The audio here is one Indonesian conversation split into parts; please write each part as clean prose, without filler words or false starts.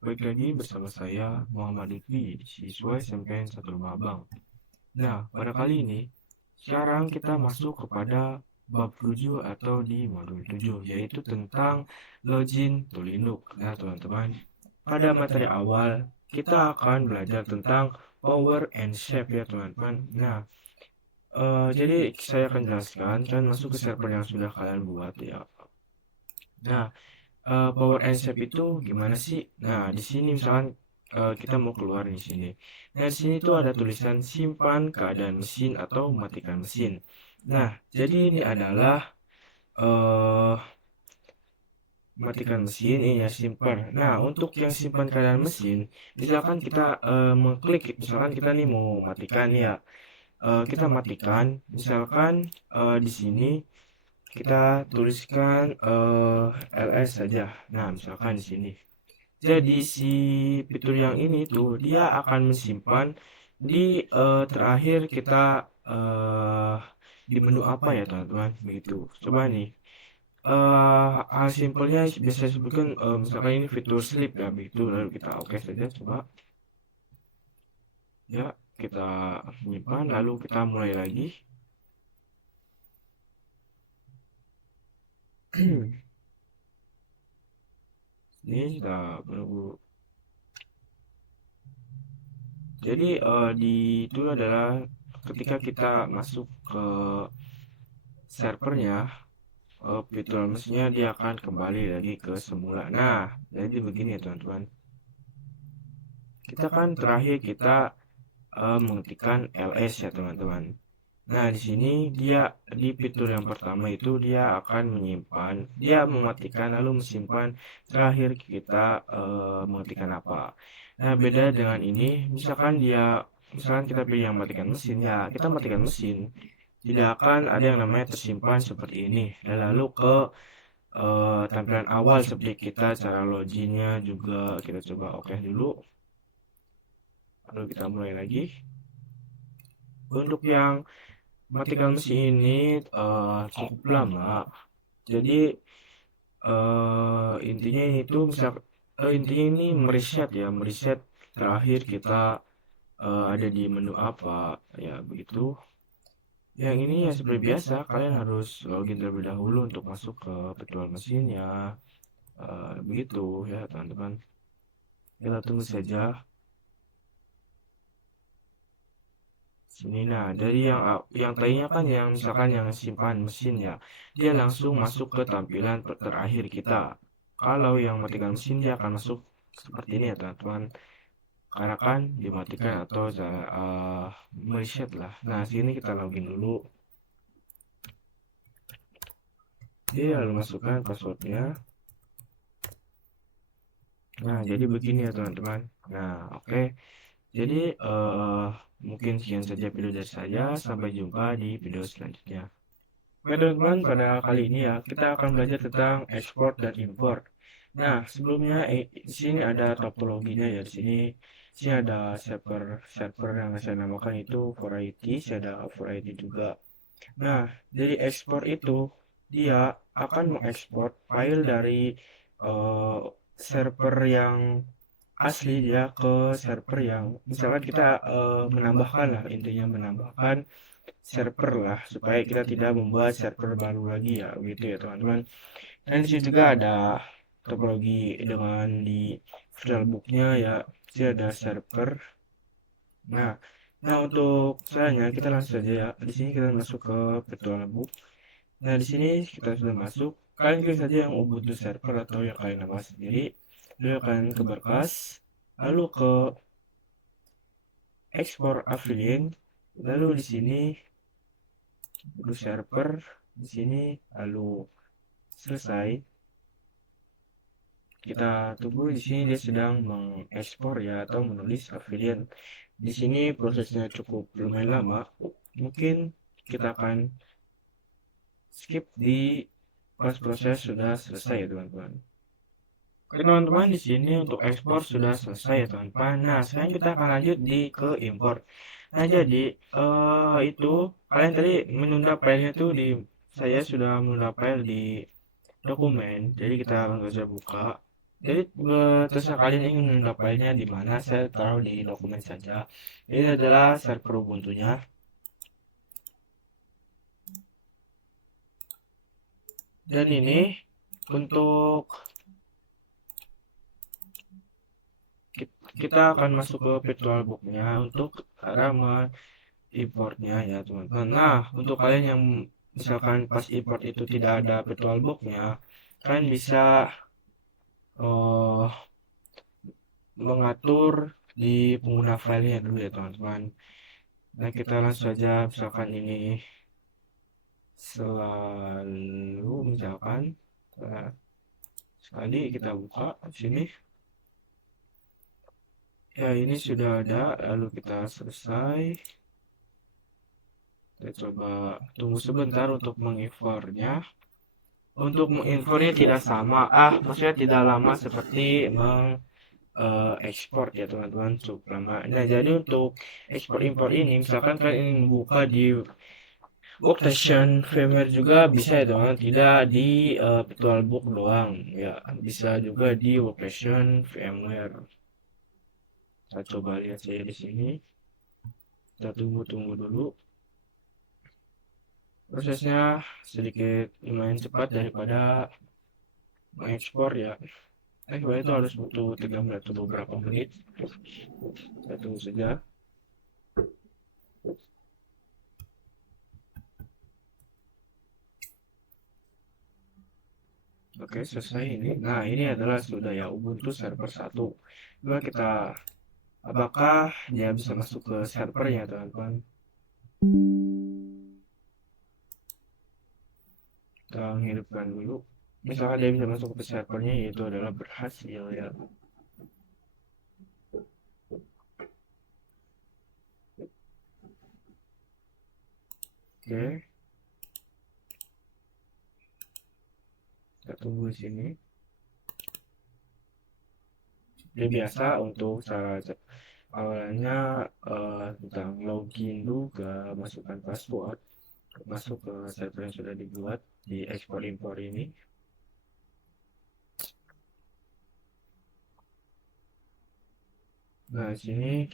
Baik lagi bersama saya Muhammad Lutfi, siswa SMPN 1 Rumah Abang. Nah, pada kali ini, sekarang kita masuk kepada bab 7 atau di modul 7, yaitu tentang login to Linux. Nah, teman-teman, pada materi awal, kita akan belajar tentang power and shape ya, teman-teman. Nah, jadi saya akan jelaskan, kalian masuk ke server yang sudah kalian buat ya. Nah, power and shape itu gimana sih? Nah, di sini misalkan kita mau keluar di sini. Nah, di sini tuh ada tulisan simpan keadaan mesin atau matikan mesin. Nah, jadi ini adalah eh matikan mesin, ini ya simpan. Nah, untuk yang simpan keadaan mesin, misalkan kita mengklik, misalkan kita nih mau matikan ya, kita matikan, misalkan di sini kita tuliskan ls saja. Nah, misalkan di sini. Jadi si fitur yang ini tuh dia akan mensimpan di terakhir kita di menu apa ya teman-teman begitu. Coba nih hal simpelnya biasa disebutkan misalkan ini fitur sleep ya begitu lalu kita oke saja coba ya kita menyimpan lalu kita mulai lagi. Ini sudah menunggu. Jadi di itu adalah ketika kita masuk ke servernya fitur mesinnya dia akan kembali lagi ke semula. Nah, jadi begini ya teman-teman. Kita kan terakhir kita mengetikkan ls ya teman-teman. Nah, di sini dia di fitur yang pertama itu dia akan menyimpan, dia mematikan lalu menyimpan terakhir kita mengetikkan apa. Nah, beda dengan ini, misalkan kita pilih yang matikan mesin ya, kita matikan mesin. Tidak akan ada yang namanya tersimpan seperti ini. Dan lalu ke tampilan awal seperti kita cara loginnya juga kita coba oke dulu lalu kita mulai lagi. Untuk yang matikan mesin ini cukup lama, jadi intinya ini tuh intinya ini mereset ya, mereset terakhir kita ada di menu apa ya begitu. Yang ini ya seperti biasa kalian harus login terlebih dahulu untuk masuk ke virtual mesinnya. Begitu ya teman-teman, kita tunggu saja sini. Nah, dari yang tadinya kan yang misalkan yang simpan mesin ya, dia langsung masuk ke tampilan terakhir kita. Kalau yang matikan mesin dia akan masuk seperti ini ya teman-teman. Karena kan dimatikan atau mereset lah. Nah, sini kita login dulu. Dia lalu masukkan passwordnya. Nah, jadi begini ya teman-teman. Nah, oke. Jadi mungkin sekian saja video dari saya. Sampai jumpa di video selanjutnya. Oke teman-teman, pada kali ini ya kita akan belajar tentang ekspor dan import. Nah, sebelumnya di sini ada topologinya ya. Di sini ada server yang saya namakan itu variety, ada variety juga. Nah, dari ekspor itu dia akan mengekspor file dari eh, server yang asli dia ke server yang misalkan kita menambahkan lah intinya menambahkan server lah supaya kita tidak membuat server baru lagi ya gitu ya teman-teman. Dan di sini juga ada topologi dengan di virtualbooknya ya, sini ada server. Nah, nah untuk caranya kita langsung saja ya. Di sini kita masuk ke virtualbook. Nah, di sini kita sudah masuk. Kalian klik saja yang Ubuntu server atau yang kalian nama sendiri. Lalu kalian ke berkas, lalu ke ekspor affiliate, lalu di sini Ubuntu server, di sini lalu selesai. Kita tunggu di sini dia sedang mengekspor ya atau menulis affiliate. Di sini prosesnya cukup lumayan lama. Mungkin kita akan skip di pas proses sudah selesai ya teman-teman. Oke teman-teman di sini untuk ekspor sudah selesai ya teman-teman. Nah sekarang kita akan lanjut ke import. Nah jadi itu kalian tadi menunda filenya tuh di saya sudah menunda file di dokumen. Jadi kita langsung saja buka. Jadi terserah kalian ingin mengunduh filenya di mana, saya taruh di dokumen saja. Ini adalah server Ubuntu-nya. Dan ini untuk kita akan masuk ke virtualbox-nya untuk cara importnya ya teman-teman. Nah, untuk kalian yang misalkan pas import itu tidak ada virtualbox-nya, kalian bisa uh, mengatur di pengguna filenya dulu ya teman-teman. Nah, kita langsung saja misalkan ini selalu misalkan sekali kita buka di sini. Ya, ini sudah ada, lalu kita selesai. Kita coba tunggu sebentar untuk mengimportnya. Untuk menginfornya tidak sama, maksudnya tidak lama seperti ekspor ya teman-teman, cukup lama. Nah, jadi untuk ekspor impor ini, misalkan kalian ingin membuka di workstation firmware juga bisa ya teman-teman, tidak di virtualbox doang ya, bisa juga di workstation firmware. Kita coba lihat saja di sini. Kita tunggu dulu. Prosesnya sedikit lumayan cepat daripada mengekspor ya. Ekspor itu harus butuh 3 menit atau beberapa menit. Kita tunggu saja. Oke, selesai ini. Nah, ini adalah sudah ya Ubuntu server 1. Coba kita, apakah dia bisa masuk ke servernya teman-teman? Kita menghidupkan dulu. Misalkan dia bisa masuk ke servernya, yaitu adalah berhasil ya. Oke, kita tunggu di sini. Dia biasa untuk cara awalnya tentang login juga, masukkan password, masuk ke server yang sudah dibuat di ekspor impor ini. Nah, sini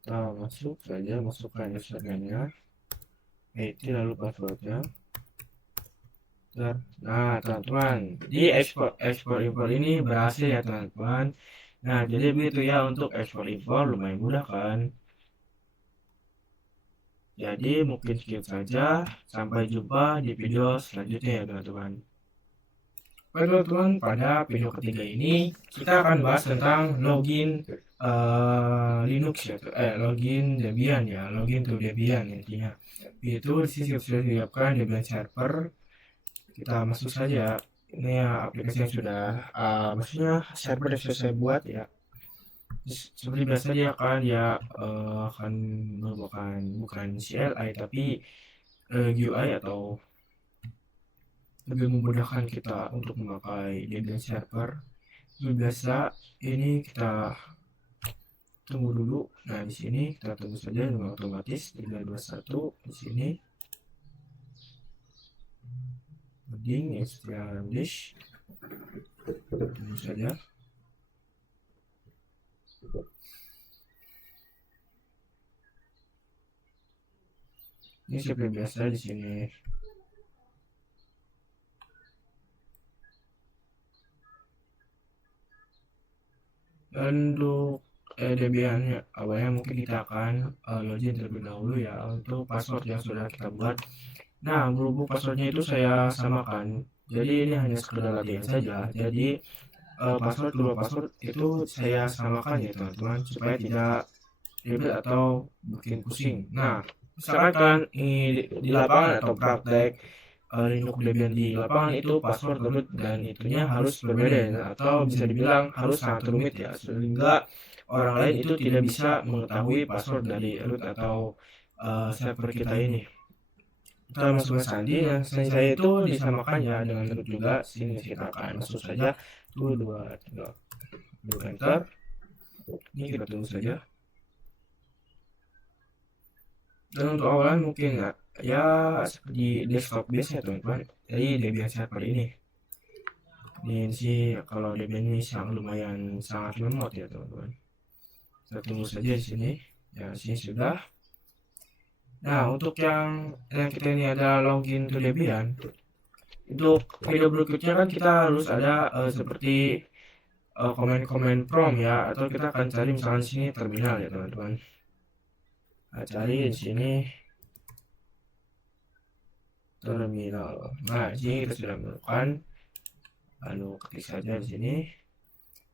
kita masuk saja, masukkan username-nya, itu lalu passwordnya. Nah, teman-teman, di ekspor impor ini berhasil ya teman-teman. Nah, jadi begitu ya untuk ekspor impor, lumayan mudah kan. Jadi mungkin sekian saja, sampai jumpa di video selanjutnya ya teman-teman. Baik teman-teman, pada video ketiga ini kita akan bahas tentang login Linux ya, login Debian ya, login to Debian intinya. Itu di sini sudah disiapkan Debian server. Kita masuk saja. Ini ya aplikasi yang sudah, maksudnya server yang sudah saya buat ya. Seperti biasa dia akan merupakan bukan CLI tapi GUI atau lebih memudahkan kita untuk memakai Debian server. Biasa ini kita tunggu dulu. Nah, di sini kita tunggu saja dengan otomatis 321 di sini. Loading STL disk. Tunggu saja. Ini seperti biasa di sini. Dan untuk Debian awalnya mungkin kita akan login terlebih dahulu ya untuk password yang sudah kita buat. Nah, berhubung passwordnya itu saya samakan, jadi ini hanya sekedar latihan saja. Jadi password kedua password itu saya samakan ya teman-teman, supaya tidak ribet atau bikin pusing. Nah, misalkan kalian di lapangan atau praktek Linux Debian di lapangan itu password root dan itunya harus berbeda ya, atau bisa dibilang harus sangat rumit ya, sehingga orang lain itu tidak bisa mengetahui password dari root atau server kita ini. Kita masuk ke sandi, yang sandi saya itu disamakan ya dengan root juga. Sini kita akan masuk saja, 2 2 3 2 enter. Ini kita tunggu saja. Dan untuk awalan mungkin ya seperti desktop biasa ya teman-teman, jadi Debian server ini. Ini sih kalau Debian ini lumayan sangat lemot ya teman-teman. Kita tunggu saja di sini. Ya, di sini sudah. Nah, untuk yang kita ini ada login to Debian. Untuk video berikutnya kan kita harus ada seperti komen-komen prompt ya, atau kita akan cari misalkan sini terminal ya teman-teman. Nah, cari di sini terminal. Nah, di sini kita sudah menemukan. Lalu ketik saja di sini.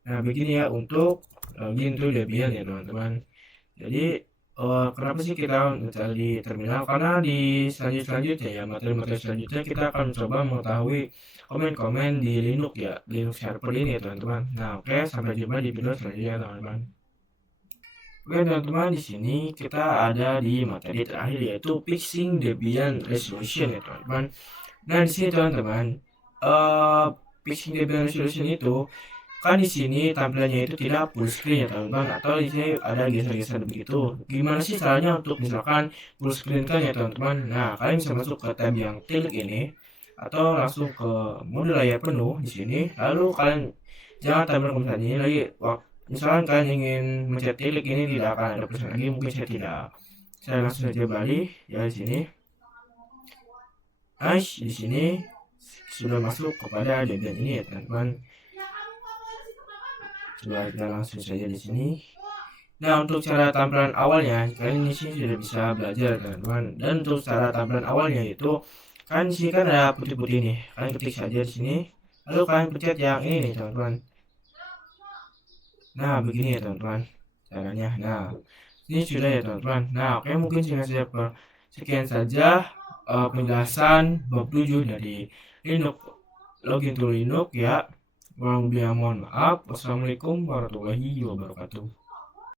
Nah, begini ya untuk login to Debian ya teman-teman. Jadi kenapa sih kita mencari di terminal? Karena di selanjutnya ya, materi-materi selanjutnya kita akan coba mengetahui komen-komen di Linux ya, Linux server ini ya teman-teman. Nah, oke, sampai jumpa di video selanjutnya teman-teman. Oke teman-teman, di sini kita ada di materi terakhir yaitu fixing Debian resolution ya teman-teman. Nah, di sini teman-teman, fixing Debian resolution itu kan di sini tampilannya itu tidak full screen ya teman-teman, atau di sini ada geser-geser begitu. Gimana sih caranya untuk misalkan full screen kan ya teman-teman? Nah, kalian bisa masuk ke tab yang tilik ini atau langsung ke mode layar penuh di sini. Lalu kalian jangan tampilkan komentar ini lagi. Misalkan kalian ingin mencet tilik ini tidak akan ada pesan lagi, mungkin saya tidak. Saya langsung saja balik ya di sini. Nice, di sini sudah masuk kepada Debian ini ya teman-teman. Coba kita langsung saja di sini. Nah, untuk cara tampilan awalnya kalian di sini sudah bisa belajar teman-teman. Dan untuk cara tampilan awalnya itu kan di sini kan ada putih-putih nih. Kalian ketik saja di sini. Lalu kalian pencet yang ini nih teman-teman. Nah, begini ya teman-teman caranya. Nah, ini sudah ya teman-teman. Nah, oke, mungkin sekian saja penjelasan bab 7 dari Linux, login to Linux ya. Mohon maaf. Wassalamualaikum warahmatullahi wabarakatuh.